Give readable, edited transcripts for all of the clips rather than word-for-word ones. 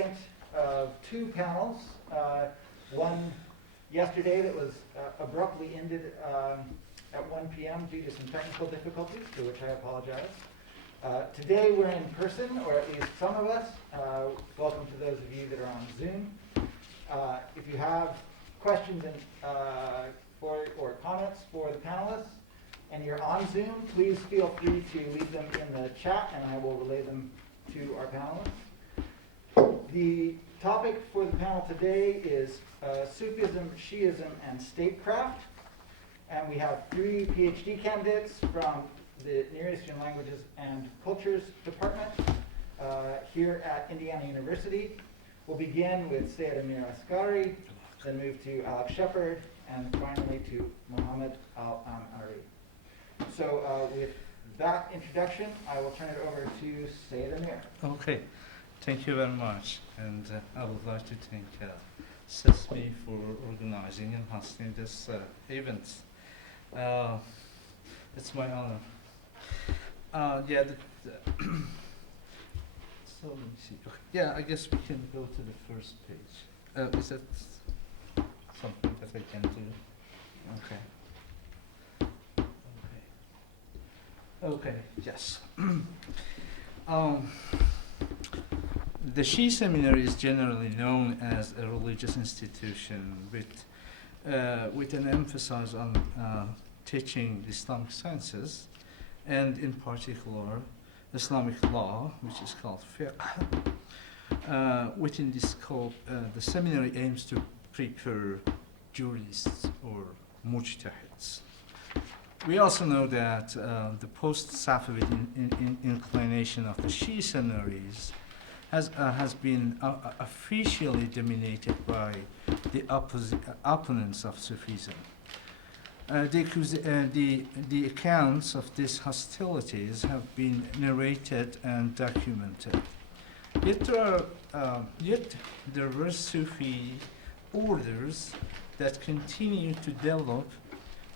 second of two panels. One yesterday that was abruptly ended at 1 p.m. due to some technical difficulties, for which I apologize. Today we're in person, or at least some of us. Welcome to those of you that are on Zoom. If you have questions or comments for the panelists, and you're on Zoom, please feel free to leave them in the chat, and I will relay them to our panelists. The topic for the panel today is Sufism, Shi'ism, and statecraft. And we have three PhD candidates from the Near Eastern Languages and Cultures Department here at Indiana University. We'll begin with Seyed Amir Asghari, then move to Alex Shepard, and finally to Mohammed Al Ameri. So with that introduction, I will turn it over to Seyed Amir. Okay, thank you very much. And I would like to thank SESMI for organizing and hosting this event. It's my honor. So let me see. Okay. Yeah, I guess we can go to the first page. Is that something that I can do? Okay. Okay, yes. The Shi Seminary is generally known as a religious institution with an emphasis on teaching Islamic sciences, and in particular Islamic law, which is called fiqh. Within this scope, the seminary aims to prepare jurists or mujtahids. We also know that the post-Safavid inclination of the Shi seminaries has been officially dominated by the opponents of Sufism. The accounts of these hostilities have been narrated and documented. Yet there were Sufi orders that continue to develop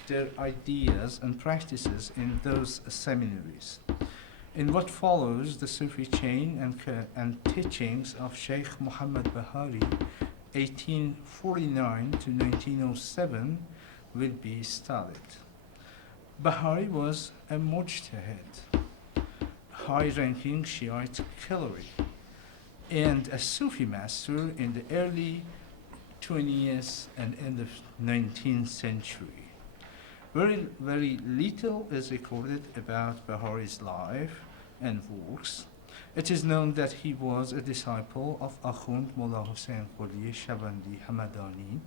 their ideas and practices in those seminaries. In what follows, the Sufi chain and teachings of Shayk Muhammad Bahari, 1849 to 1907, will be studied. Bahari was a mujtahid, high-ranking Shiite cleric, and a Sufi master in the early 20th and end of 19th century. Very, very little is recorded about Bahari's life and works. It is known that he was a disciple of Akhund Mullah Hussein Quli Shabandi Hamadani,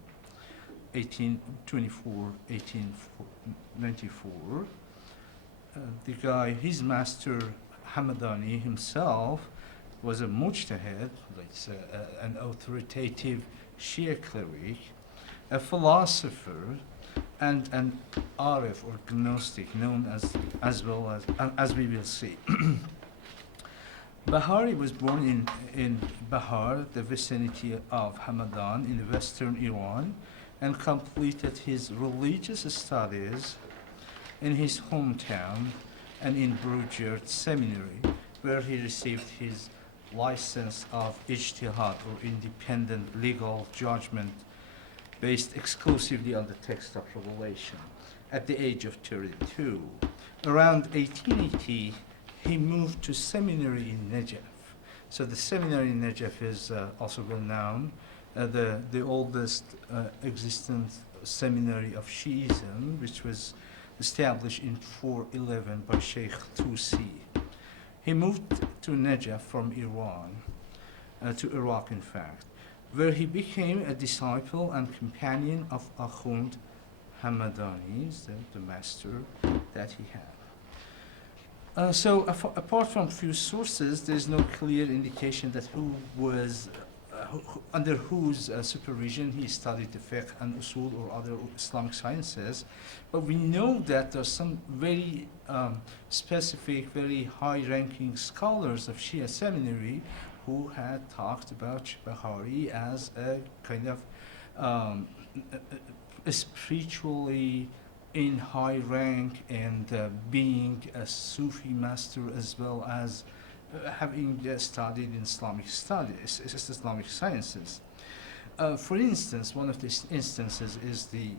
1824-1894. The guy, his master Hamadani himself, was a mujtahid, an authoritative Shia cleric, a philosopher, and an arif or gnostic, known as well as we will see. Bahari was born in Bahar, the vicinity of Hamadan in western Iran, and completed his religious studies in his hometown and in Bruges Seminary, where he received his license of ijtihad or independent legal judgment based exclusively on the text of revelation at the age of 32. Around 1880, he moved to seminary in Najaf. So the seminary in Najaf is also well known, the oldest existent seminary of Shi'ism, which was established in 411 by Sheikh Tusi. He moved to Najaf from Iran, to Iraq in fact, where he became a disciple and companion of Akhund Hamadani, the master that he had. So apart from few sources, there is no clear indication that under whose supervision he studied the fiqh and usul or other Islamic sciences. But we know that there are some very specific, very high-ranking scholars of Shia Seminary who had talked about Bahari as a kind of spiritually in high rank and being a Sufi master as well as having studied in Islamic studies, Islamic sciences. For instance, one of these instances is the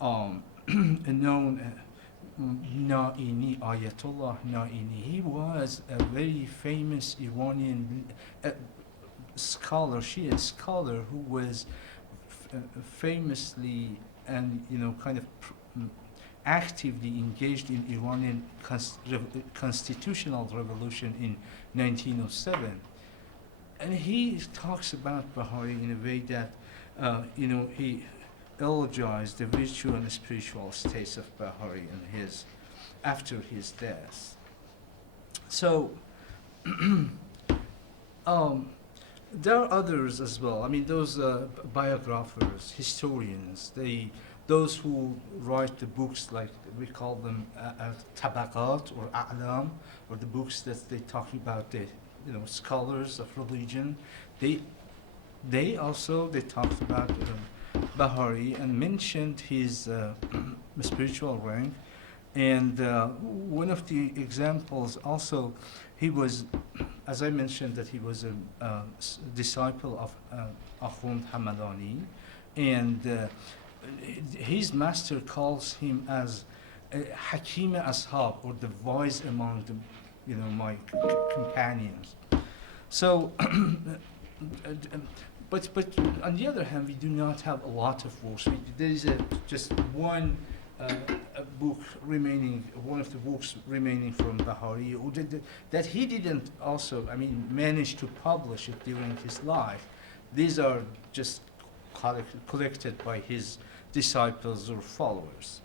known Naini, Ayatollah Naini. He was a very famous Iranian scholar, Shia scholar, who was famously and kind of actively engaged in Iranian constitutional revolution in 1907. And he talks about Bahari in a way that, he eulogized the virtual and spiritual states of Bahari and after his death. So, there are others as well. I mean, those biographers, historians, those who write the books, like we call them tabaqat or a'lam, or the books that they talk about the scholars of religion. They talked about Bahari and mentioned his spiritual rank. And one of the examples also, he was, as I mentioned, that he was a disciple of Akhund Hamadani, and his master calls him as Hakim Ashab, or the wise among the, my companions. So, but on the other hand, we do not have a lot of works. There is just one book remaining, one of the books remaining from Bahari, that he didn't also, manage to publish it during his life. These are just collected by his disciples or followers.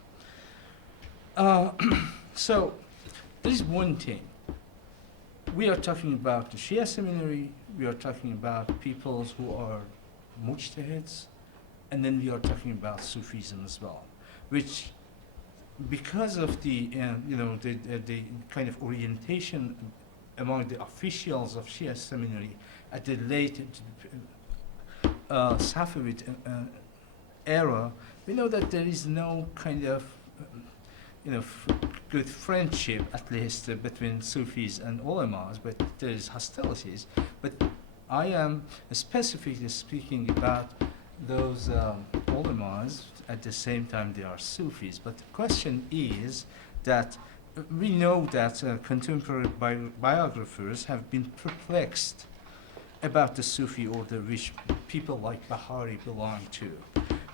So, there is one thing. We are talking about the Shia Seminary, we are talking about people who are mujtahids, and then we are talking about Sufism as well, which, because of the kind of orientation among the officials of Shia Seminary at the late Safavid era, we know that there is no kind of good friendship, at least, between Sufis and ulamas, but there is hostilities. But I am specifically speaking about those ulamas. At the same time, they are Sufis. But the question is that we know that contemporary biographers have been perplexed about the Sufi order which people like Bahari belong to.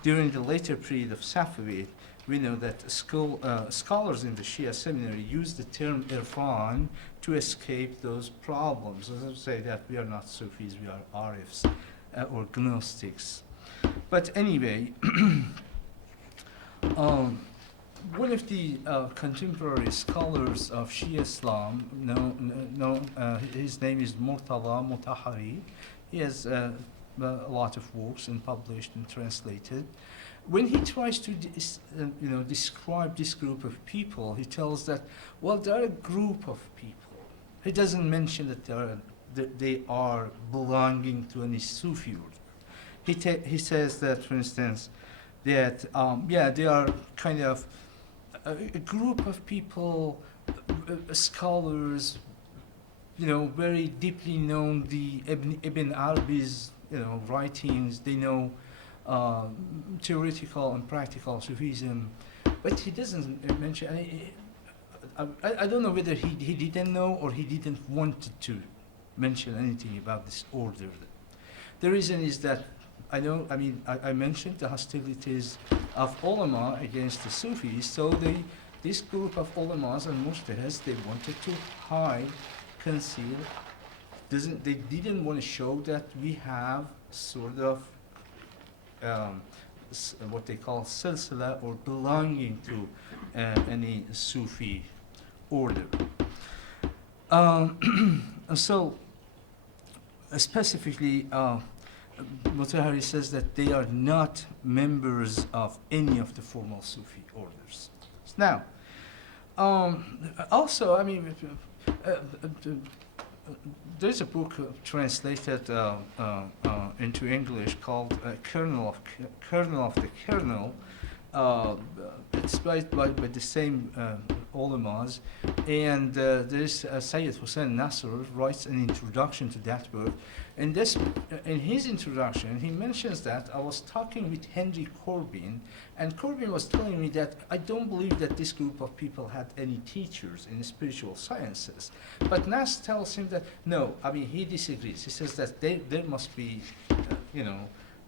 During the later period of Safavid, we know that scholars in the Shia Seminary use the term Irfan to escape those problems. As I say that we are not Sufis, we are Arifs or Gnostics. But anyway, one of the contemporary scholars of Shia Islam, his name is Murtada Mutahari. He has a lot of works and published and translated. When he tries to describe this group of people, he tells that, well, they're a group of people. He doesn't mention that they are belonging to any Sufi order. He says that, for instance, that they are kind of a group of people, scholars, very deeply known the Ibn Arabi's writings. They know theoretical and practical Sufism, but he doesn't mention. I don't know whether he didn't know or he didn't want to mention anything about this order. The reason is that I mentioned the hostilities of ulama against the Sufis, so this group of ulamas and mujtahids, they wanted to hide, conceal. They didn't want to show that we have sort of what they call silsila, or belonging to any Sufi order. So specifically, Mutahari says that they are not members of any of the formal Sufi orders. Now, also, there's a book translated into English called Kernel of the Kernel, it's by the same ulamas, and there's Sayyid Hussein Nasr writes an introduction to that book. In this, in his introduction, he mentions that I was talking with Henry Corbin, and Corbin was telling me that I don't believe that this group of people had any teachers in spiritual sciences. But Nas tells him that no, I mean he disagrees. He says that there must be,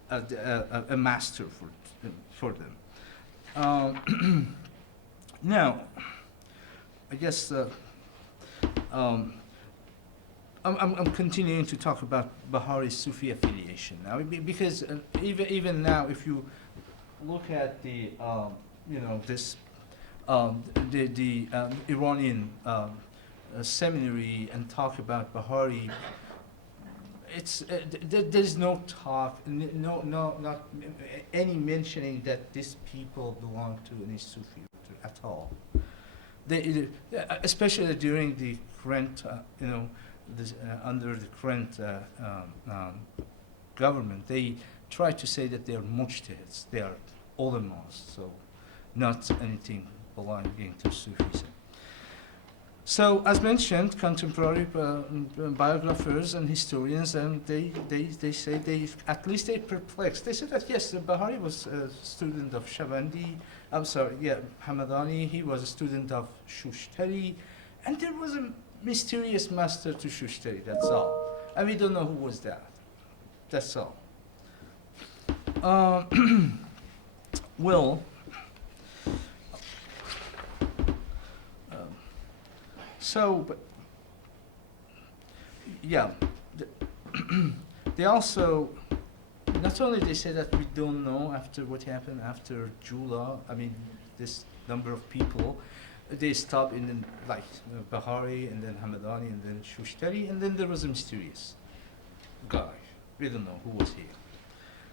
a master for them. Now, I guess I'm continuing to talk about Bahari's Sufi affiliation now, because even now, if you look at the this the Iranian seminary and talk about Bahari, it's there's no talk, not any mentioning that these people belong to any Sufi order at all. They especially during the current, under the current government, they try to say that they are mujtahids, they are ulamas, so not anything belonging to Sufism. So, as mentioned, contemporary biographers and historians, and they say at least they perplexed. They said that yes, Bahari was a student of Hamadani. He was a student of Shushtari, and there was a mysterious master to Shushtari. That's all, and we don't know who was that. That's all. Well. So, but yeah, they also, not only they say that we don't know after what happened after Jula, I mean, this number of people, they stop in the, Bahari and then Hamadani and then Shushtari, and then there was a mysterious guy. We don't know who was he.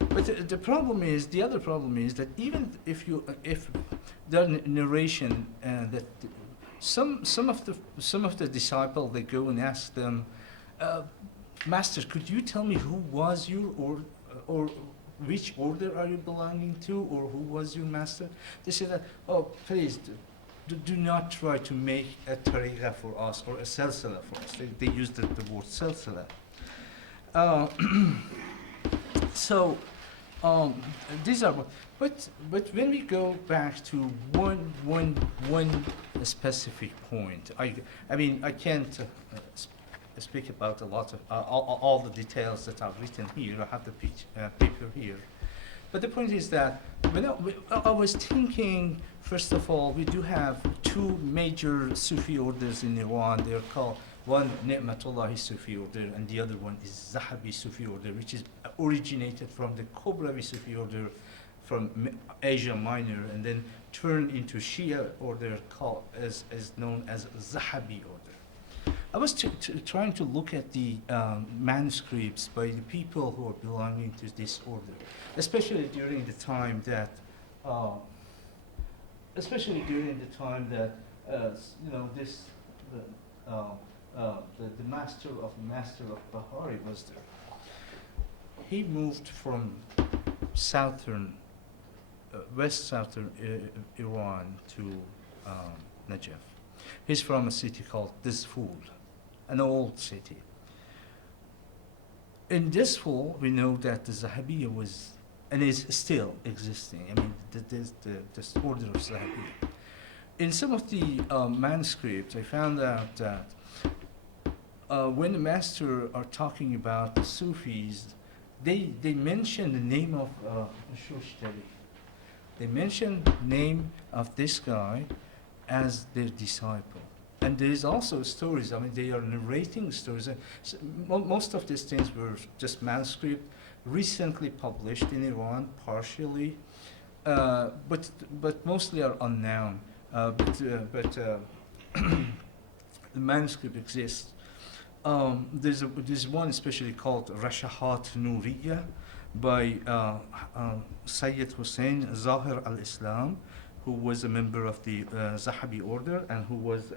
But the problem is, the other problem is that even if the narration that some of the disciples, they go and ask them, Master, could you tell me who was you, or which order are you belonging to, or who was your master? They say that, oh, please do not try to make a tariqa for us or a silsila for us. They use the word silsila. So these are, but when we go back to one specific point, I mean I can't speak about a lot of all the details that I've written here. I have the paper here, but the point is that when I was thinking, first of all, we do have two major Sufi orders in Iran. They are called, one Ni'matullah Sufi order, and the other one is Dhahabi Sufi order, which is originated from the Kobravi Sufi order from Asia Minor, and then turned into Shia order, called as known as Dhahabi order. I was trying to look at the manuscripts by the people who are belonging to this order, especially during the time that, the master of Bahari was there. He moved from west southern Iran to Najaf. He's from a city called Disful, an old city. In Disful, we know that the Zahabiyya was, and is still existing. I mean, the order of Zahabiyya. In some of the manuscripts, I found out that when the master are talking about the Sufis, they mention the name of Shushtari. They mention the name of this guy as their disciple. And there is also stories, I mean, they are narrating stories. Most of these things were just manuscript, recently published in Iran, partially, but mostly are unknown. The manuscript exists. There's one especially called Rashahat Nuriya by Sayyid Hussein Zahir al-Islam, who was a member of the Zahabi order and who was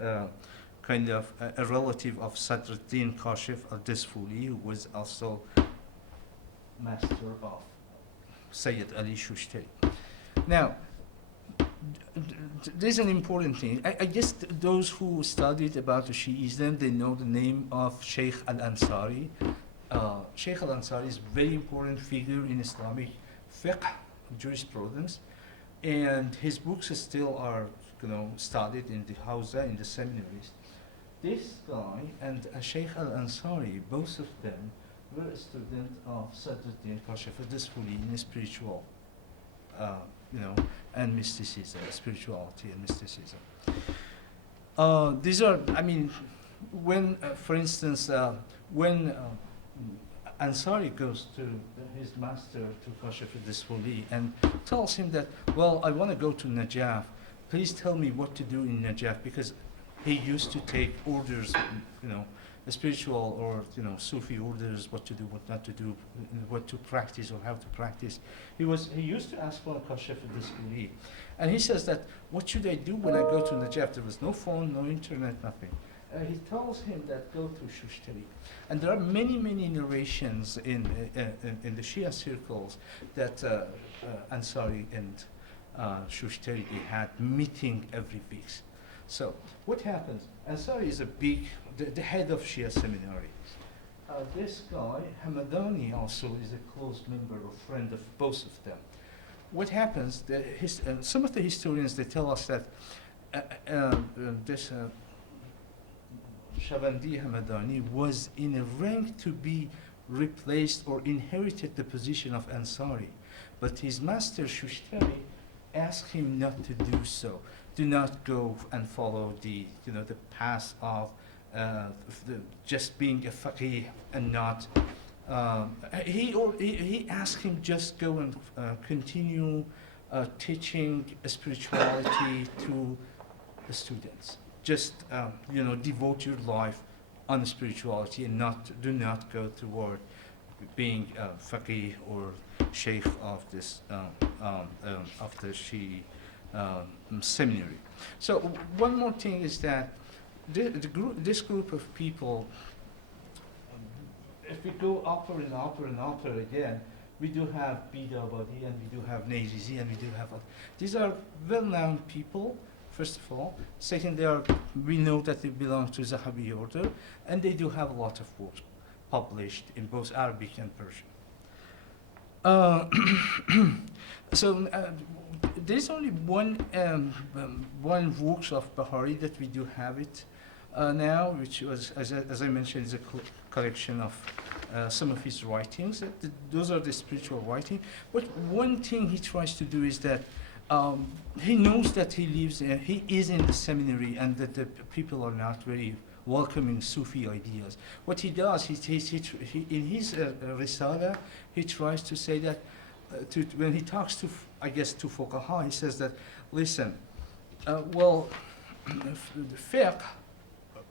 kind of a relative of Sadruddin Kashif al-Disfuli, who was also master of Sayyid Ali Shushtari. Now, there's an important thing. I guess those who studied about the Shi'ism, they know the name of Shaykh Al Ansari. Shaykh Al Ansari is a very important figure in Islamic fiqh, jurisprudence, and his books still are, studied in the Hausa, in the seminaries. This guy and Shaykh Al Ansari, both of them were a student of Sadruddin Kashif-e-Disfuli in spiritual, and mysticism, spirituality and mysticism. These are, when, for instance, when Ansari goes to his master, to Kashif-e-Disfuli, and tells him that, well, I want to go to Najaf, please tell me what to do in Najaf, because he used to take orders, spiritual or Sufi orders, what to do, what not to do, what to practice or how to practice. He used to ask for a kashf al-disbelief, and he says that, what should I do when I go to Najaf? There was no phone, no internet, nothing. He tells him that go to Shushtari, and there are many narrations in the Shia circles that Ansari and Shushtari had meeting every week. So what happens? Ansari is the head of Shia Seminary. This guy, Hamadani, also is a close member or friend of both of them. What happens? Some of the historians, they tell us that this Shabandi Hamadani was in a rank to be replaced or inherited the position of Ansari, but his master Shushtari asked him not to do so. Do not go and follow the path of just being a faqih and not. He asked him just go and continue teaching spirituality to the students. Just devote your life on spirituality and do not go toward being faqih or sheikh of this of the Shi Seminary. So one more thing is that this group of people, if we go upper and upper and upper again, we do have Bidawadi and we do have Neizizi and we do have these are well-known people. First of all, second, we know that they belong to Dhahabi order, and they do have a lot of works published in both Arabic and Persian. So there's only one works of Bahari that we do have it now, which was, as I mentioned, is a collection of some of his writings. Those are the spiritual writing. But one thing he tries to do is that he knows that he is in the seminary, and that the people are not very welcoming Sufi ideas. What he does, he in his Risala, he tries to say that, when he talks to Fuqaha, he says that, listen, the fiqh,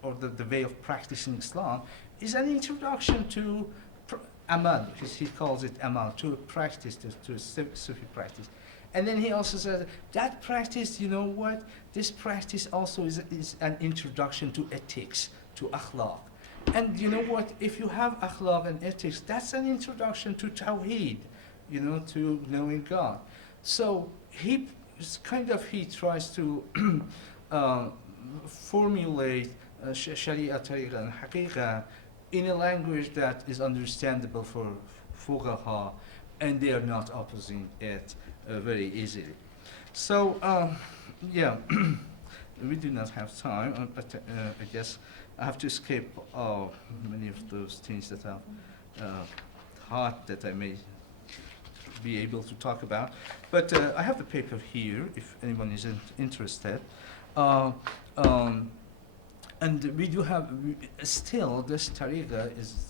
or the way of practicing Islam, is an introduction to amal, he calls it amal, to practice, to Sufi practice. And then he also says that practice, this practice also is an introduction to ethics, to akhlaq. And if you have akhlaq and ethics, that's an introduction to tawheed, to knowing God. So he tries to formulate Sharia, Tariqa, and Haqiqa in a language that is understandable for fuqaha, and they are not opposing it very easily. So, we do not have time, but I guess I have to escape many of those things that are hot that I may be able to talk about. But I have the paper here, if anyone is interested. And we do have, still, this tariqa is,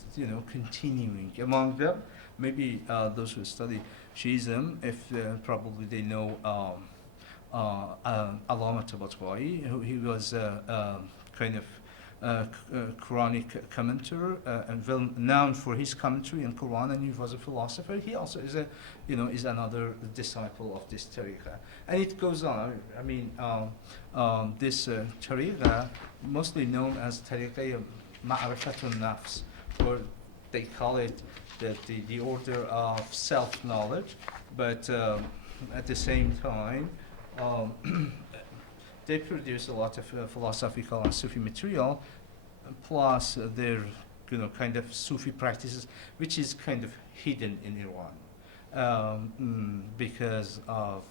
continuing. Among them, maybe those who study Shi'ism, if probably they know Allama Tabatabai, he was Quranic commentator and well known for his commentary on Quran, and he was a philosopher. He also is is another disciple of this tariqa, and it goes on. This tariqa, mostly known as tariqa Ma'rifatun Nafs, or they call it the order of self-knowledge, but at the same time, they produce a lot of philosophical and Sufi material, plus their kind of Sufi practices, which is kind of hidden in Iran because of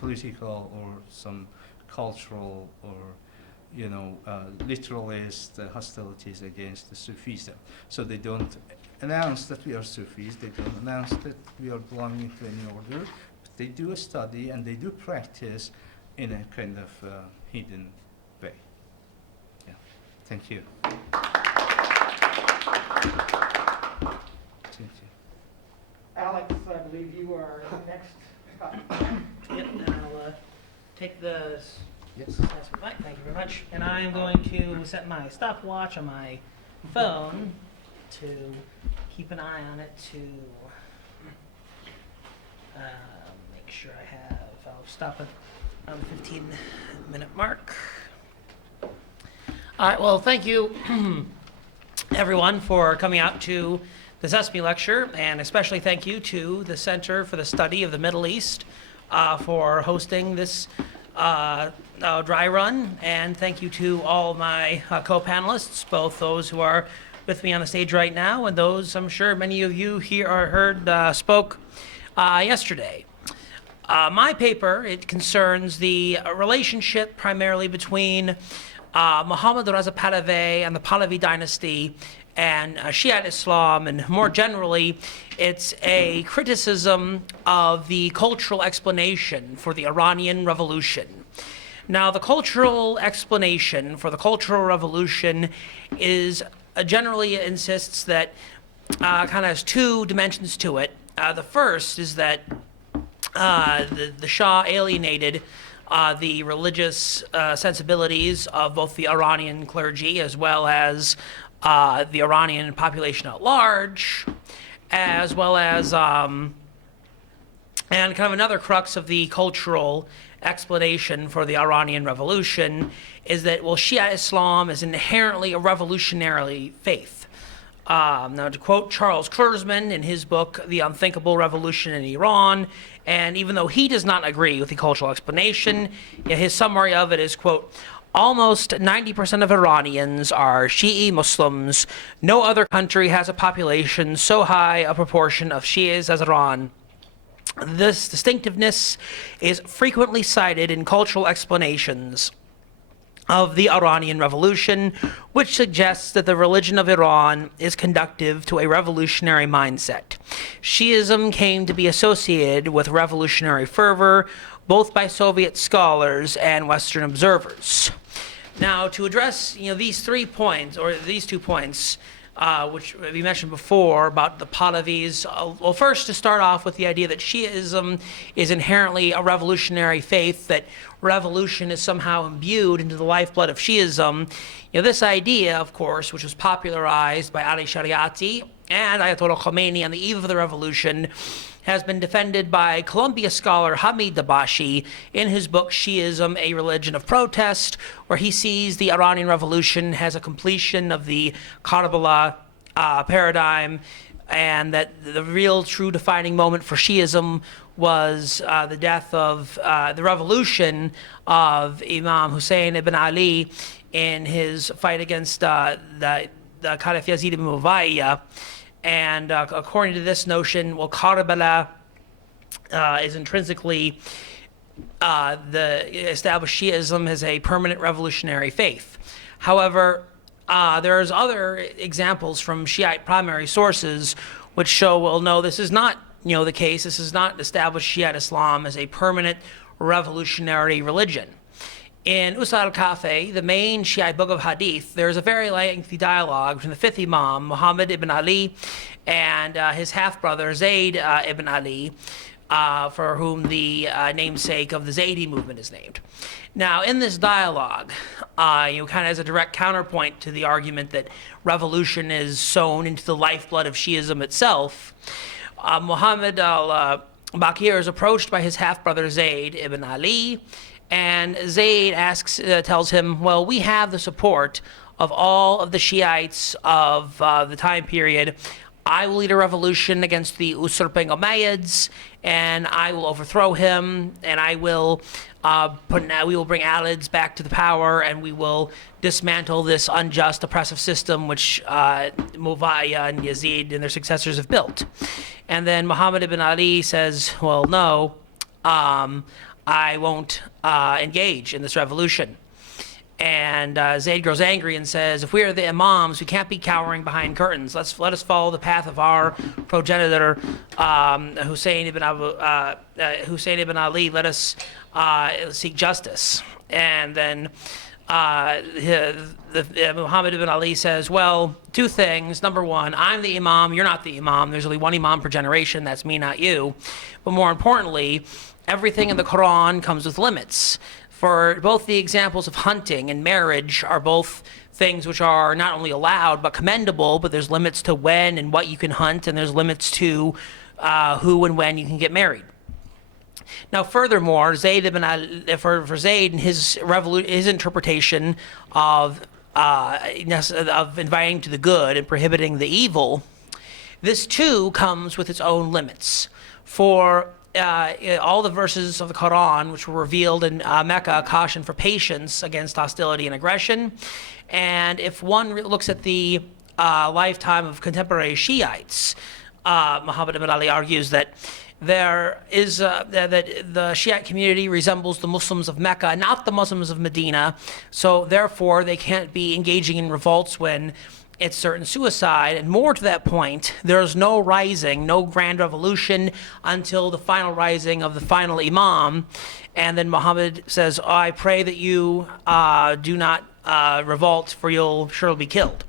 political or some cultural or literalist hostilities against the Sufism. So they don't announce that we are Sufis, they don't announce that we are belonging to any order, but they do a study and they do practice in a kind of hidden way. Yeah, thank you. Thank you. Alex, I believe you are next. Yep, and I'll take the Yes. mic. Thank you very much. And I am going to set my stopwatch on my phone to keep an eye on it to make sure I have. I'll stop at the 15-minute mark. All right. Well, thank you, everyone, for coming out to the Sesame Lecture, and especially thank you to the Center for the Study of the Middle East for hosting this dry run, and thank you to all my co-panelists, both those who are with me on the stage right now and those I'm sure many of you here spoke yesterday. My paper, it concerns the relationship primarily between Muhammad Reza Pahlavi and the Pahlavi dynasty and Shiite Islam, and more generally, it's a criticism of the cultural explanation for the Iranian Revolution. Now, the cultural explanation for the Cultural Revolution is generally insists that kind of has two dimensions to it. The first is that the Shah alienated the religious sensibilities of both the Iranian clergy as well as the Iranian population at large, as well as, and kind of another crux of the cultural explanation for the Iranian Revolution is that, well, Shia Islam is inherently a revolutionary faith. Now, to quote Charles Kurzman in his book, The Unthinkable Revolution in Iran, and even though he does not agree with the cultural explanation, his summary of it is, quote, almost 90% of Iranians are Shi'i Muslims. No other country has a population so high a proportion of Shias as Iran. This distinctiveness is frequently cited in cultural explanations of the Iranian Revolution, which suggests that the religion of Iran is conducive to a revolutionary mindset. Shi'ism came to be associated with revolutionary fervor, both by Soviet scholars and Western observers. Now, to address these 3 points, or these 2 points, which we mentioned before about the Pahlavis, well, first to start off with the idea that Shi'ism is inherently a revolutionary faith, that revolution is somehow imbued into the lifeblood of Shi'ism. This idea, of course, which was popularized by Ali Shariati and Ayatollah Khomeini on the eve of the revolution, has been defended by Columbia scholar Hamid Dabashi in his book Shi'ism, A Religion of Protest, where he sees the Iranian Revolution as a completion of the Karbala paradigm, and that the real true defining moment for Shi'ism was the death of the revolution of Imam Hussein ibn Ali in his fight against the Caliph Yazid ibn Muawiyah. And according to this notion, well, Karbala is intrinsically the established Shi'ism as a permanent revolutionary faith. However, there's other examples from Shiite primary sources which show, well, no, this is not the case. This is not established Shiite Islam as a permanent revolutionary religion. In Usul al-Kafi, the main Shiite book of Hadith, there's a very lengthy dialogue between the fifth Imam, Muhammad ibn Ali, and his half-brother, Zayd ibn Ali, for whom the namesake of the Zaydi movement is named. Now, in this dialogue, kind of as a direct counterpoint to the argument that revolution is sown into the lifeblood of Shi'ism itself, Muhammad Al Bakir is approached by his half-brother Zayd ibn Ali, and Zayd tells him, well, we have the support of all of the Shiites of the time period I will lead a revolution against the usurping Umayyads, and I will overthrow him, and I will we will bring Alids back to the power, and we will dismantle this unjust, oppressive system which Muawiyah and Yazid and their successors have built. And then Muhammad ibn Ali says, well, no, I won't engage in this revolution. And Zayd grows angry and says, if we are the Imams, we can't be cowering behind curtains. Let us follow the path of our progenitor, Hussein ibn Ali. Let us seek justice. And then Muhammad ibn Ali says, well, two things. Number one, I'm the Imam, you're not the Imam. There's only one Imam per generation. That's me, not you. But more importantly, everything in the Quran comes with limits. For both the examples of hunting and marriage are both things which are not only allowed but commendable, but there's limits to when and what you can hunt, and there's limits to who and when you can get married. Now, furthermore, Zayd ibn Ali, for Zayd and his interpretation of inviting to the good and prohibiting the evil, this too comes with its own limits. For all the verses of the Quran which were revealed in Mecca caution for patience against hostility and aggression. And if one looks at the lifetime of contemporary Shiites, Muhammad ibn Ali argues that there is that the Shiite community resembles the Muslims of Mecca, not the Muslims of Medina. So therefore, they can't be engaging in revolts when it's certain suicide. And more to that point, there's no rising, no grand revolution until the final rising of the final Imam. And then Muhammad says, I pray that you do not revolt, for you'll surely be killed.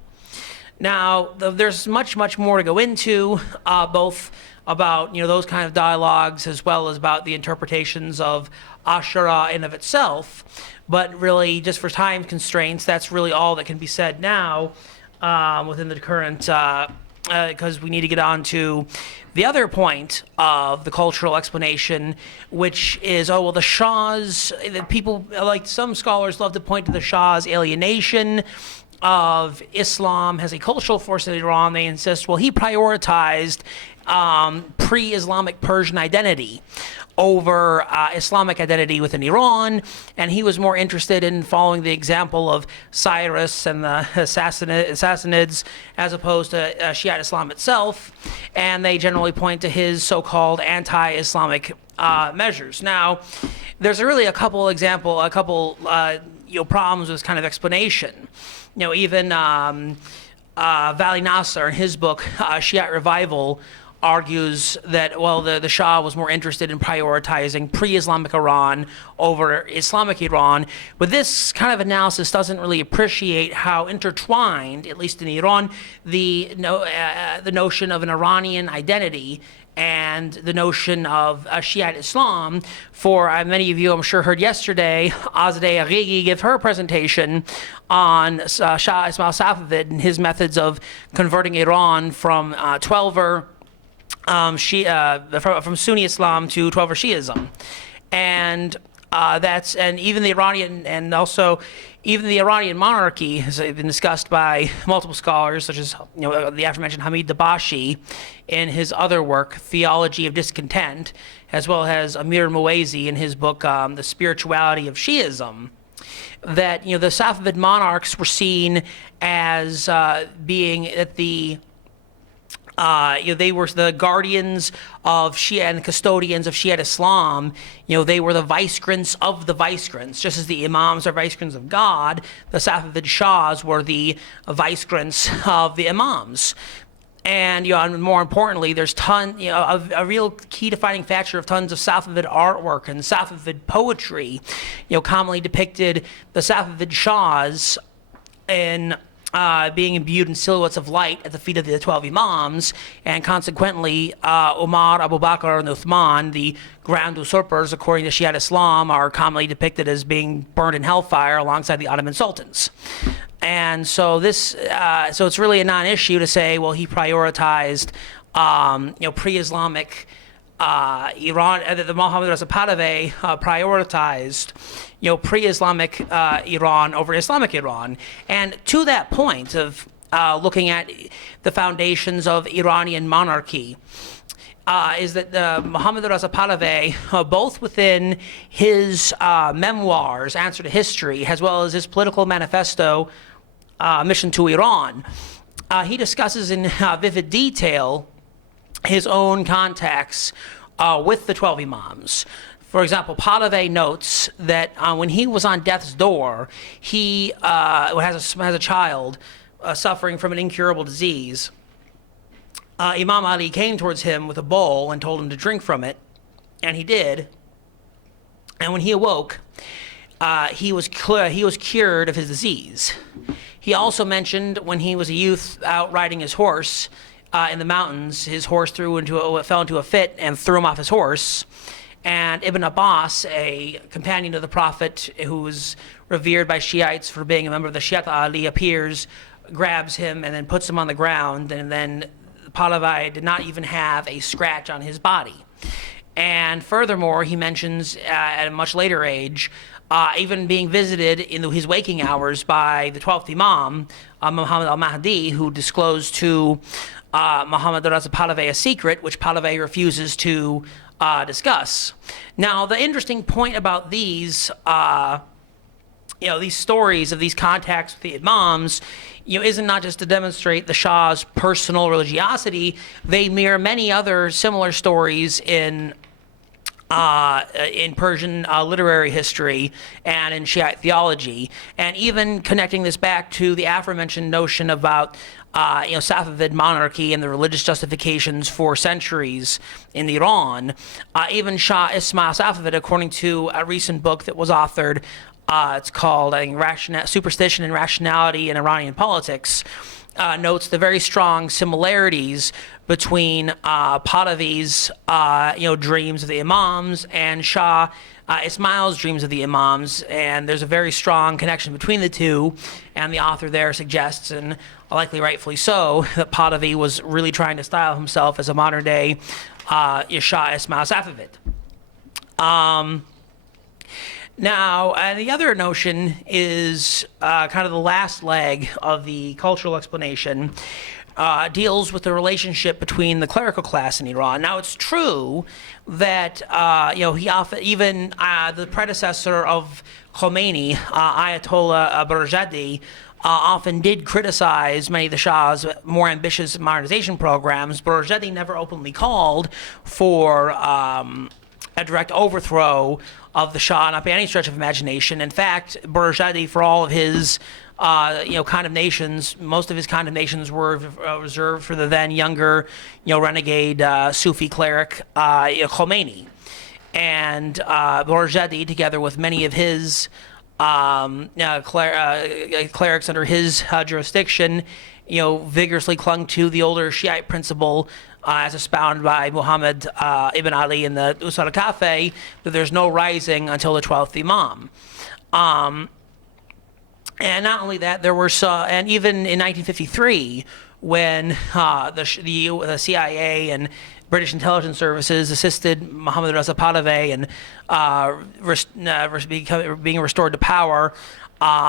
Now, there's much, much more to go into, both about those kind of dialogues as well as about the interpretations of Ashura in of itself. But really, just for time constraints, that's really all that can be said now. Within the current, because we need to get on to the other point of the cultural explanation, which is, the Shah's, people, like some scholars love to point to the Shah's alienation of Islam as a cultural force in Iran. They insist, he prioritized pre-Islamic Persian identity over Islamic identity within Iran, and he was more interested in following the example of Cyrus and the Sassanids as opposed to Shiite Islam itself, and they generally point to his so-called anti-Islamic measures. Now, there's really a couple problems with this kind of explanation. Even Vali Nasser in his book Shiite Revival argues that, the Shah was more interested in prioritizing pre-Islamic Iran over Islamic Iran. But this kind of analysis doesn't really appreciate how intertwined, at least in Iran, the notion of an Iranian identity and the notion of Shiite Islam. For many of you, I'm sure, heard yesterday, Azadeh Aghigi give her presentation on Shah Ismail Safavid and his methods of converting Iran from Twelver from Sunni Islam to Twelver Shi'ism, and even the Iranian even the Iranian monarchy has been discussed by multiple scholars, such as the aforementioned Hamid Dabashi in his other work, Theology of Discontent, as well as Amir Muwazi in his book, The Spirituality of Shi'ism. That the Safavid monarchs were seen as being at the they were the guardians of Shia and the custodians of Shiite Islam. They were the vicegerents of the vicegerents. Just as the Imams are vicegerents of God, the Safavid Shahs were the vicegerents of the Imams. And and more importantly, there's a real key defining factor of tons of Safavid artwork and Safavid poetry. Commonly depicted the Safavid Shahs in being imbued in silhouettes of light at the feet of the 12 Imams, and consequently, Umar, Abu Bakr, and Uthman, the grand usurpers, according to Shiite Islam, are commonly depicted as being burned in hellfire alongside the Ottoman sultans. And so so it's really a non-issue to say, he prioritized, pre-Islamic Iran, the Mohammed Reza Pahlavi prioritized, pre-Islamic Iran over Islamic Iran. And to that point of looking at the foundations of Iranian monarchy, is that Mohammad Reza Pahlavi, both within his memoirs, Answer to History, as well as his political manifesto, Mission to Iran, he discusses in vivid detail his own contacts with the 12 Imams. For example, Pahlavi notes that when he was on death's door, he has a child suffering from an incurable disease. Imam Ali came towards him with a bowl and told him to drink from it, and he did. And when he awoke, he was cured of his disease. He also mentioned when he was a youth out riding his horse in the mountains, his horse fell into a fit and threw him off his horse. And Ibn Abbas, a companion of the Prophet who was revered by Shiites for being a member of the Shiite Ali, appears, grabs him, and then puts him on the ground, and then Pahlavi did not even have a scratch on his body. And furthermore, he mentions at a much later age, even being visited in his waking hours by the 12th Imam, Muhammad Al Mahdi, who disclosed to Muhammad Reza Pahlavi a secret, which Pahlavi refuses to discuss. Now, the interesting point about these stories of these contacts with the Imams, isn't not just to demonstrate the Shah's personal religiosity. They mirror many other similar stories in Persian literary history and in Shiite theology, and even connecting this back to the aforementioned notion about Safavid monarchy and the religious justifications for centuries in Iran. Even Shah Ismail Safavid, according to a recent book that was authored, it's called, I think, Superstition and Rationality in Iranian Politics, notes the very strong similarities between Pahlavi's, dreams of the Imams and Shah Ismail's dreams of the Imams, and there's a very strong connection between the two, and the author there suggests, and likely rightfully so, that Pahlavi was really trying to style himself as a modern-day Shah Ismail Safavid. Now, the other notion is kind of the last leg of the cultural explanation, deals with the relationship between the clerical class in Iran. Now, it's true that he often, even the predecessor of Khomeini, Ayatollah Burjadi, often did criticize many of the Shah's more ambitious modernization programs. Burjadi never openly called for a direct overthrow of the Shah, not by any stretch of imagination. In fact, Burjadi, for all of his condemnations, most of his condemnations were reserved for the then younger, renegade Sufi cleric Khomeini. And Burjadi, together with many of his clerics under his jurisdiction, vigorously clung to the older Shiite principle as expounded by Muhammad ibn Ali in the Usul al-Kafi, that there's no rising until the 12th Imam. And not only that, there were some, and even in 1953, when the CIA and British intelligence services assisted Mohammad Reza Pahlavi and being restored to power,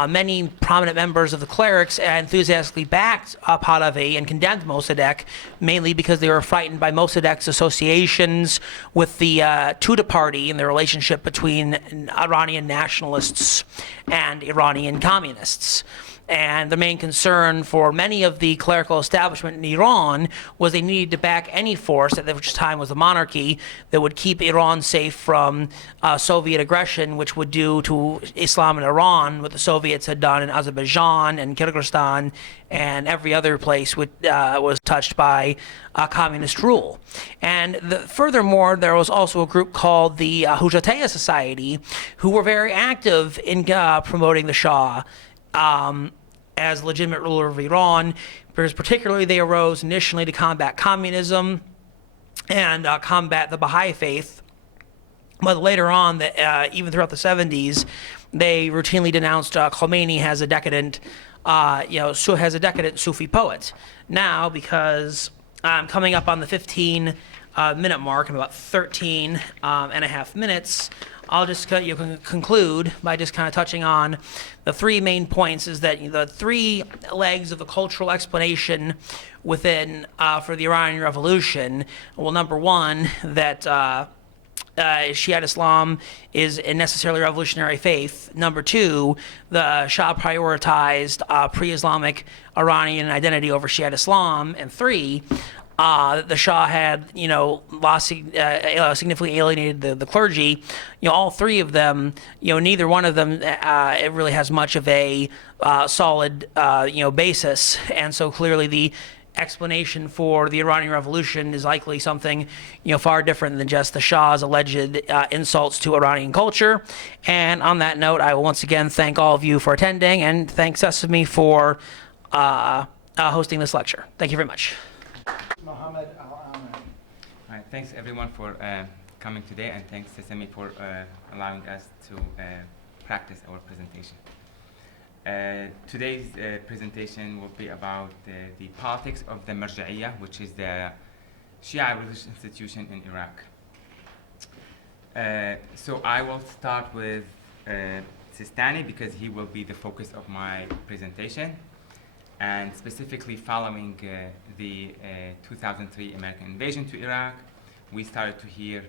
many prominent members of the clerics enthusiastically backed Pahlavi and condemned Mossadegh, mainly because they were frightened by Mossadegh's associations with the Tudeh party and the relationship between Iranian nationalists and Iranian communists. And the main concern for many of the clerical establishment in Iran was they needed to back any force, at which time was the monarchy, that would keep Iran safe from Soviet aggression, which would do to Islam in Iran what the Soviets had done in Azerbaijan and Kyrgyzstan and every other place which was touched by communist rule. And furthermore, there was also a group called the Hujataya Society, who were very active in promoting the Shah as legitimate ruler of Iran, because particularly they arose initially to combat communism and combat the Baha'i faith. But later on, even throughout the 70s, they routinely denounced Khomeini as a decadent, Sufi poet. Now, because coming up on the 15 minute mark, in about 13 and a half minutes, I'll just conclude by just kind of touching on the three main points. Is that the three legs of the cultural explanation within for the Iranian Revolution? Well, number one, that Shiite Islam is a necessarily revolutionary faith. Number two, the Shah prioritized pre-Islamic Iranian identity over Shiite Islam. And three, the Shah had, significantly alienated the clergy. All three of them, neither one of them it really has much of a solid, basis. And so clearly the explanation for the Iranian Revolution is likely something, far different than just the Shah's alleged insults to Iranian culture. And on that note, I will once again thank all of you for attending, and thank Sesame for hosting this lecture. Thank you very much. Mohammed Al Ameri. All right, thanks everyone for coming today, and thanks Sesame for allowing us to practice our presentation. Today's presentation will be about the politics of the Marja'iyya, which is the Shia religious institution in Iraq. So I will start with Sistani because he will be the focus of my presentation, and specifically following the 2003 American invasion to Iraq, we started to hear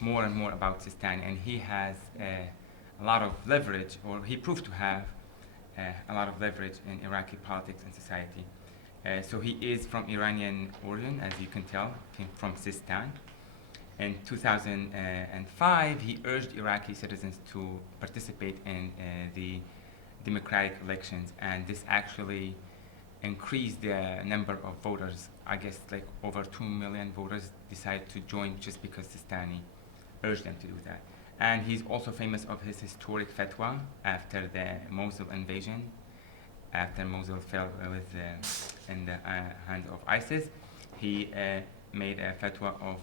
more and more about Sistani, and he has a lot of leverage, or he proved to have a lot of leverage in Iraqi politics and society. So he is from Iranian origin, as you can tell, from Sistan. In 2005, he urged Iraqi citizens to participate in the democratic elections, and this actually increased the number of voters. I guess like over 2 million voters decided to join just because Sistani urged them to do that. And he's also famous of his historic fatwa after the Mosul invasion, after Mosul fell in the hands of ISIS. He made a fatwa of,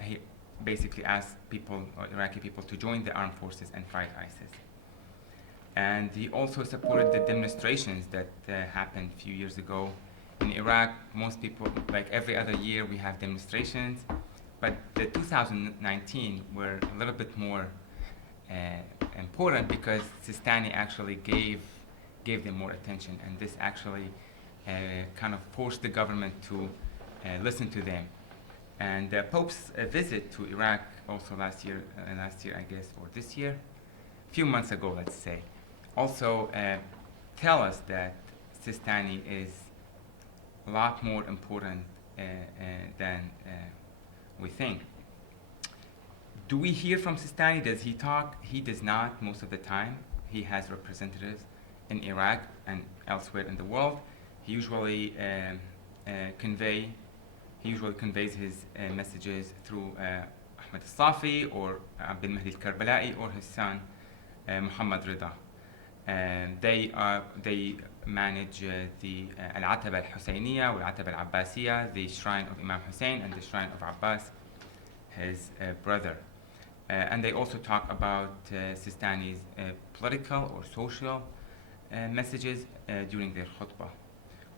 he basically asked people, or Iraqi people, to join the armed forces and fight ISIS. And he also supported the demonstrations that happened a few years ago. In Iraq, most people, like every other year, we have demonstrations. But the 2019 were a little bit more important because Sistani actually gave them more attention, and this actually kind of forced the government to listen to them. And the Pope's visit to Iraq also last year, I guess, or this year, a few months ago, let's say, also tell us that Sistani is a lot more important than we think. Do we hear from Sistani? Does he talk? He does not most of the time. He has representatives in Iraq and elsewhere in the world. He usually conveys his messages through Ahmed al-Safi or Abdul Mahdi al-Karbala'i or his son Muhammad Rida. They manage the Al-Ataba al-Husayniyya or Al-Ataba al-Abbasiyya, the shrine of Imam Hussein and the shrine of Abbas, his brother. And they also talk about Sistani's political or social messages during their khutbah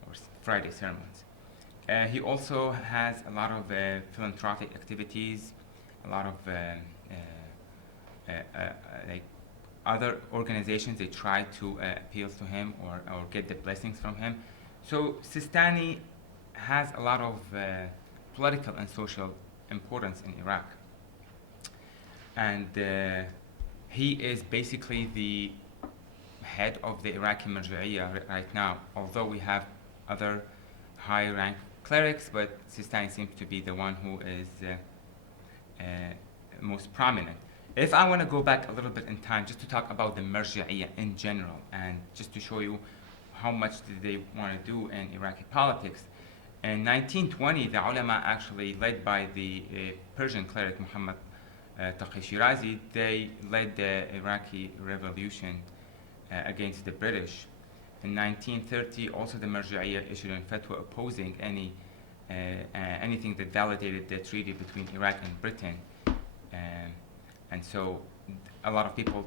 or Friday sermons. He also has a lot of philanthropic activities, a lot of like other organizations. They try to appeal to him or get the blessings from him. So Sistani has a lot of political and social importance in Iraq. And he is basically the head of the Iraqi Marja'iyya right now, although we have other high-rank clerics, but Sistani seems to be the one who is most prominent. If I want to go back a little bit in time just to talk about the Marja'iyya in general and just to show you how much did they want to do in Iraqi politics, in 1920 the ulama, actually led by the Persian cleric Muhammad Taqi Shirazi, they led the Iraqi revolution against the British. In 1930 also the Marja'iyya issued a fatwa opposing anything that validated the treaty between Iraq and Britain. And so a lot of people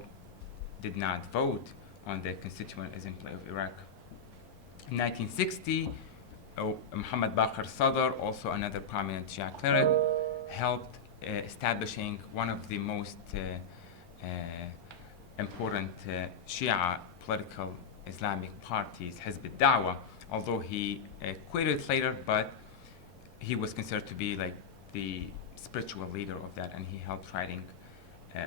did not vote on the Constituent Assembly of Iraq. In 1960, Muhammad Baqir Sadr, also another prominent Shia cleric, helped establishing one of the most important Shia political Islamic parties, Hizb al-Da'wah, although he quit it later, but he was considered to be like the spiritual leader of that, and he helped writing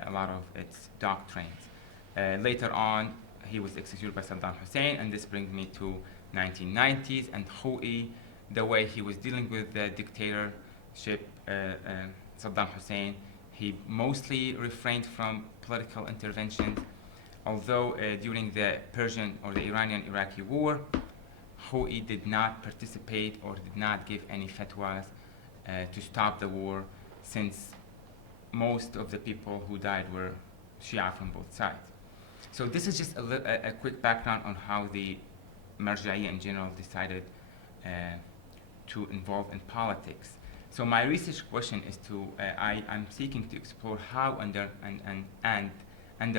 a lot of its doctrines. Later on, he was executed by Saddam Hussein, and this brings me to 1990s, and Khou'i, the way he was dealing with the dictatorship, Saddam Hussein, he mostly refrained from political interventions, although during the Persian or the Iranian-Iraqi war, Khou'i did not participate or did not give any fatwas to stop the war, since most of the people who died were Shia from both sides. So this is just a quick background on how the Marja'iyya in general decided to involve in politics. So my research question is I'm seeking to explore how under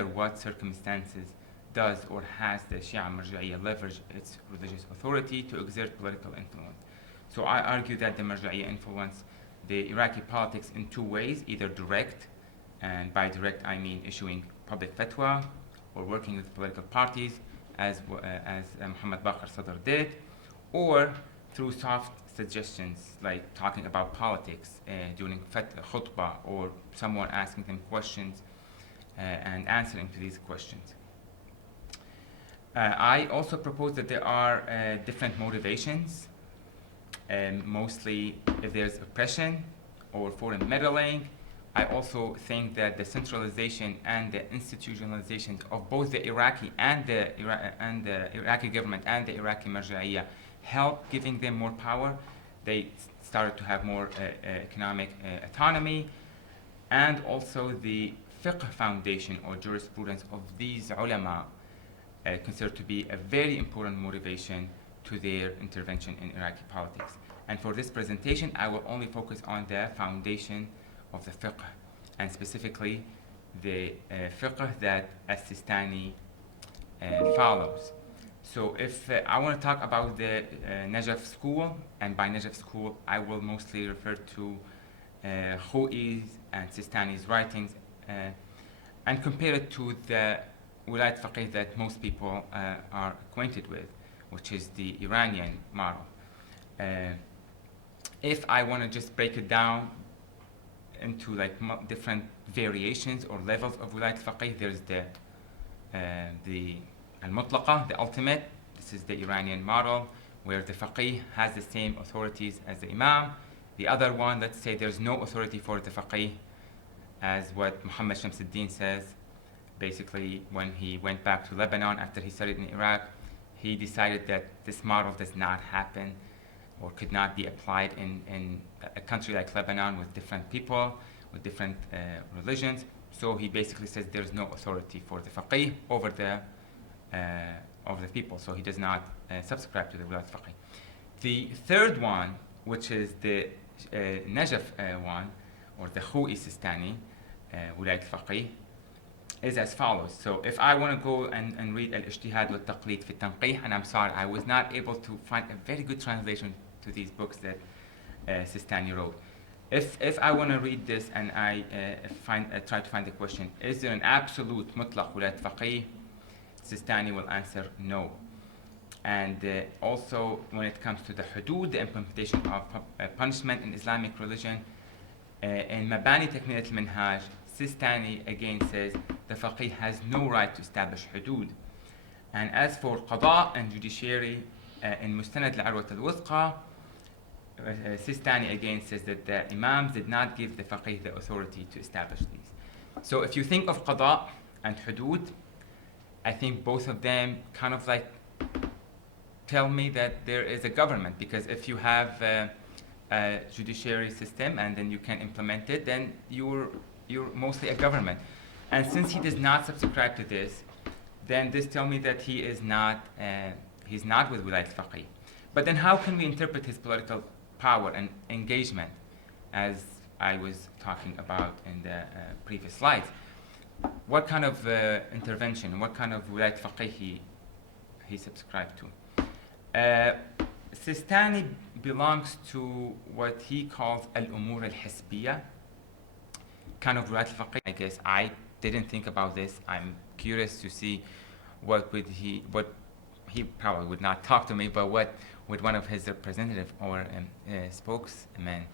what circumstances does or has the Shia Marja'iyya leverage its religious authority to exert political influence. So I argue that the Marja'iyya influenced the Iraqi politics in two ways, either direct, and by direct I mean issuing public fatwa or working with political parties, as Muhammad Baqir Sadr did, or through soft suggestions like talking about politics during khutbah, or someone asking them questions and answering to these questions. I also propose that there are different motivations, mostly if there's oppression or foreign meddling. I also think that the centralization and the institutionalization of both the Iraqi and the Iraqi government and the Iraqi Marja'iyya help giving them more power. They started to have more economic autonomy, and also the fiqh foundation or jurisprudence of these ulama considered to be a very important motivation to their intervention in Iraqi politics. And for this presentation, I will only focus on the foundation of the fiqh, and specifically the fiqh that Sistani follows. So if I want to talk about the Najaf school, and by Najaf school I will mostly refer to Khou'i's and Sistani's writings and compare it to the Wilayat Faqih that most people are acquainted with, which is the Iranian model. If I want to just break it down into like different variations or levels of Wilayat Faqih, there's the Al-Mutlaqa, the ultimate. This is the Iranian model, where the Faqih has the same authorities as the Imam. The other one, let's say there's no authority for the Faqih, as what Muhammad Shamsuddin says. Basically, when he went back to Lebanon after he studied in Iraq, he decided that this model does not happen or could not be applied in a country like Lebanon with different people, with different religions. So he basically says there's no authority for the Faqih over the people. So he does not subscribe to the Wilayat Faqih. The third one, which is the Najaf one, or the Khou'i Sistani Wilayat Faqih, is as follows. So if I want to go and read Al-Ijtihad wa Taqlid fi Tanqih, and I'm sorry, I was not able to find a very good translation to these books that Sistani wrote. If I want to read this and I try to find the question, is there an absolute mutlaq Wilayat Faqih? Sistani will answer no. And also when it comes to the hudud, the implementation of punishment in Islamic religion, in Mabani Takmilat al-Minhaj, Sistani again says the faqih has no right to establish hudud. And as for qada and judiciary, in Mustanad al-Arwat al-Wuthqa, Sistani again says that the imams did not give the faqih the authority to establish these. So if you think of qada and hudud, I think both of them kind of like tell me that there is a government, because if you have a judiciary system and then you can implement it, then you're mostly a government. And since he does not subscribe to this, then this tells me that he is not he's not with Wilayat Faqih. But then how can we interpret his political power and engagement, as I was talking about in the previous slides? What kind of intervention, what kind of Wilayat Faqih he subscribed to? Sistani belongs to what he calls al-umur al-hisbiya, kind of ru'at al-faqih. I guess I didn't think about this. I'm curious to see what he probably would not talk to me, but what would one of his representative or spokesman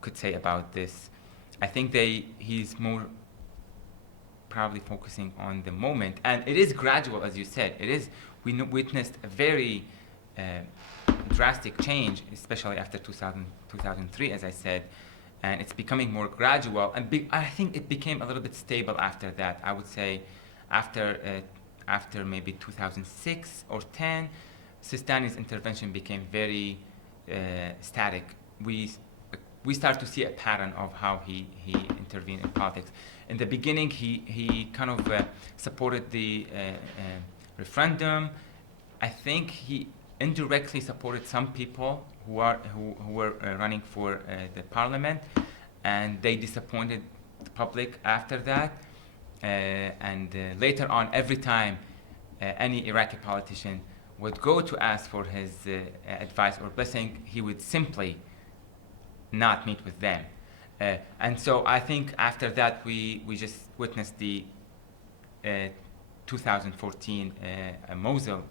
could say about this. I think he's more probably focusing on the moment, and it is gradual, as you said. We witnessed a very drastic change, especially after 2003, as I said, and it's becoming more gradual, and I think it became a little bit stable after that. I would say after maybe 2006 or 10, Sistani's intervention became very static. We start to see a pattern of how he intervened in politics. In the beginning, he kind of supported the referendum. I think he indirectly supported some people who were running for the parliament, and they disappointed the public after that. And later on, every time any Iraqi politician would go to ask for his advice or blessing, he would simply not meet with them. And so I think after that, we just witnessed the 2014 Mosul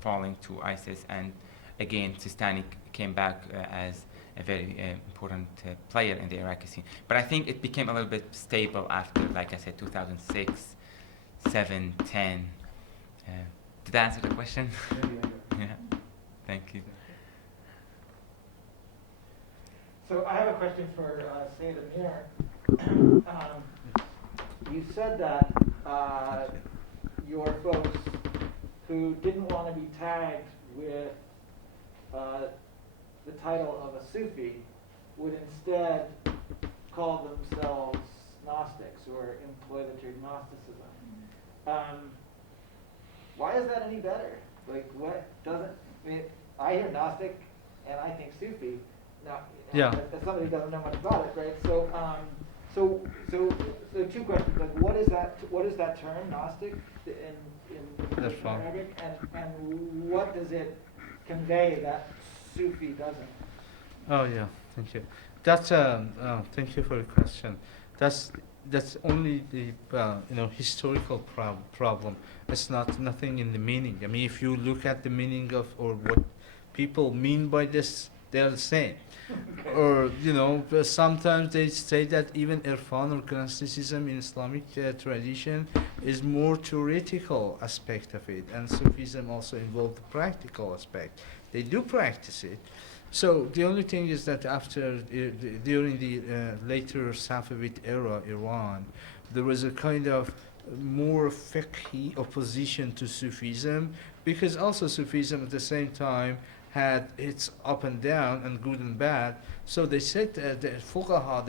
falling to ISIS, and again, Sistani came back as a very important player in the Iraqi scene. But I think it became a little bit stable after, like I said, 2006, 7, 10. Did that answer the question? Yeah. Thank you. So I have a question for Seyed Amir. You said that your folks who didn't want to be tagged with the title of a Sufi would instead call themselves Gnostics or employ the term Gnosticism. Why is that any better? Like, what doesn't, I mean, I hear Gnostic and I think Sufi. Now, Yeah. as somebody who doesn't know much about it, right? So two questions. Like, what is that term, Gnostic, in Arabic, and what does it convey that Sufi doesn't? Oh yeah, thank you. That's thank you for the question. That's only the historical problem. It's nothing in the meaning. I mean, if you look at the meaning of or what people mean by this, they're the same. Okay. Or sometimes they say that even Irfan or Gnosticism in Islamic tradition is more theoretical aspect of it, and Sufism also involved the practical aspect. They do practice it. So the only thing is that during the later Safavid era, Iran, there was a kind of more fiqhi opposition to Sufism, because also Sufism at the same time had its up and down and good and bad. So they said the fuqaha,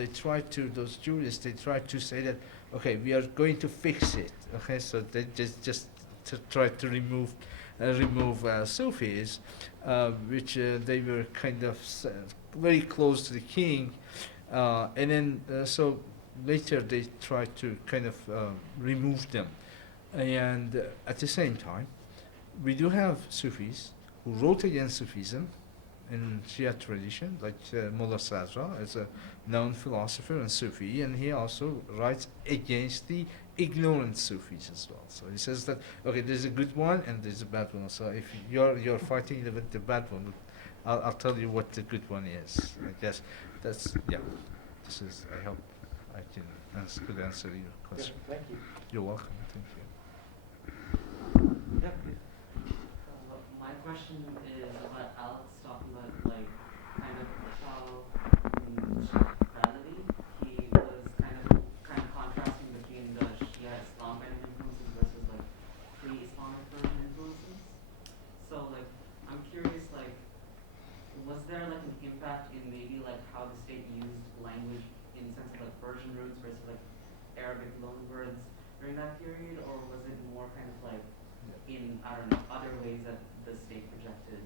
those jurists, they tried to say that, okay, we are going to fix it. Okay, so they just try to remove Sufis, which they were kind of very close to the king, and then so later they tried to kind of remove them. And at the same time, we do have Sufis who wrote against Sufism in Shia tradition, like Mullah Sadra is a known philosopher and Sufi, and he also writes against the ignorant Sufis as well. So he says that, okay, there's a good one and there's a bad one. So if you're fighting with the bad one, I'll tell you what the good one is. I guess that's, yeah. This is, I hope I could answer your question. Yeah, thank you. You're welcome. Thank you. Yeah, please. My question is about Alex talking about kind of how Pahlavi, he was kind of contrasting between the Shia Islam influences versus pre-Islamic Persian influences. So I'm curious, was there an impact in maybe how the state used language in the sense of Persian roots versus Arabic loanwords during that period, or was it more kind of in, I don't know, other ways that the state projected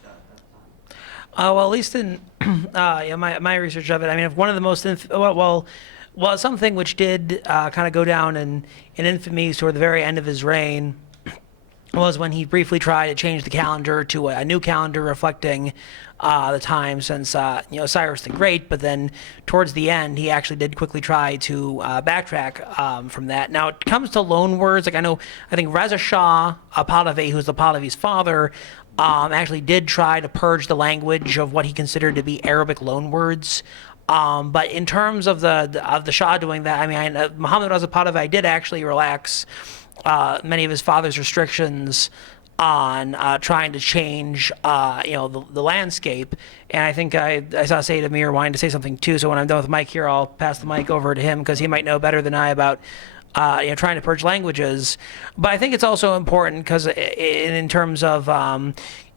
stuff at the time? Well, at least in my research of it, I mean, one of the most something which did kind of go down in infamy toward the very end of his reign was when he briefly tried to change the calendar to a new calendar reflecting the time since Cyrus the Great, but then towards the end he actually did quickly try to backtrack from that. Now it comes to loan words, I think Reza Shah Pahlavi, who's the Pahlavi's father, actually did try to purge the language of what he considered to be Arabic loan words. But in terms of the Shah doing that, Muhammad Reza Pahlavi did actually relax many of his father's restrictions on trying to change, the landscape. And I think I saw Seyed Amir wanting to say something too. So when I'm done with Mike here, I'll pass the mic over to him because he might know better than I about trying to purge languages. But I think it's also important because in terms of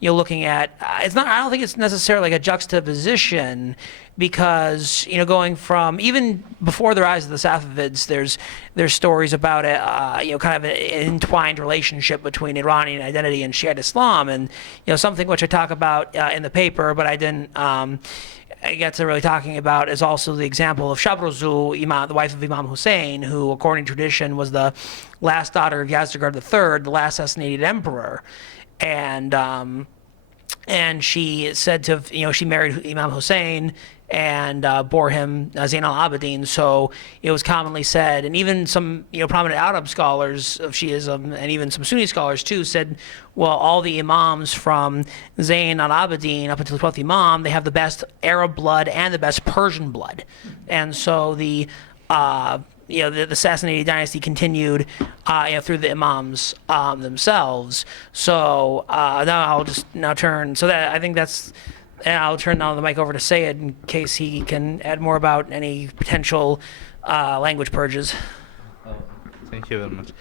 looking at it's not. I don't think it's necessarily like a juxtaposition because going from even before the rise of the Safavids, there's stories about it. Kind of an entwined relationship between Iranian identity and Shiite Islam, and something which I talk about in the paper, but I didn't. I get to really talking about is also the example of Shabrazu, the wife of Imam Hussein, who, according to tradition, was the last daughter of Yazdegerd III, the last assassinated emperor, and she said to she married Imam Hussein and bore him Zain al-Abidin. So it was commonly said, and even some prominent Arab scholars of Shi'ism, and even some Sunni scholars too, said, well, all the Imams from Zain al-Abidin up until the 12th Imam, they have the best Arab blood and the best Persian blood. And so the Sassanid dynasty continued through the Imams themselves. So now I'll turn. So that I think that's. And I'll turn now the mic over to Seyed in case he can add more about any potential language purges. Thank you very much.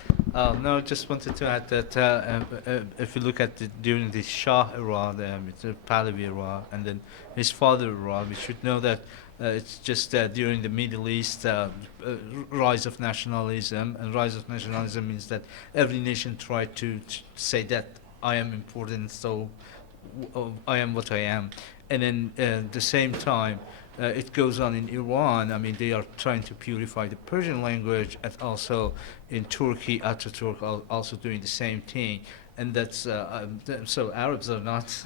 No, just wanted to add that if you look at during the Shah era, the Pahlavi era, and then his father era, we should know that it's just during the Middle East rise of nationalism, and rise of nationalism means that every nation tried to say that I am important, so I am what I am. And then at the same time, it goes on in Iran. They are trying to purify the Persian language, and also in Turkey, Ataturk also doing the same thing. And that's so Arabs are not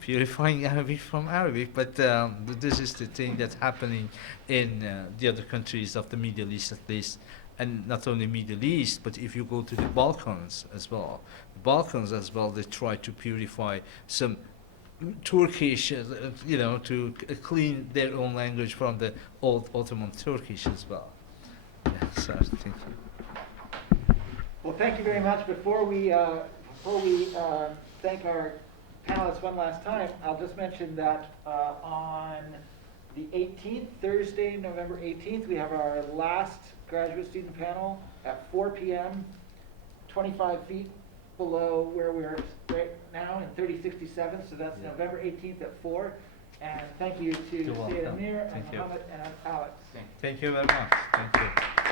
purifying Arabic from Arabic, but this is the thing that's happening in the other countries of the Middle East, at least. And not only Middle East, but if you go to the Balkans as well, they try to purify some Turkish, to clean their own language from the old Ottoman Turkish as well. Yeah, so thank you. Well, thank you very much. Before we thank our panelists one last time, I'll just mention that on the 18th, Thursday, November 18th, we have our last graduate student panel at 4 p.m., 25 feet below where we're right now in 3067. So that's November 18th at 4. And thank you to Seyed Amir and Mohammed and Alex. Thank you very much. Thank you.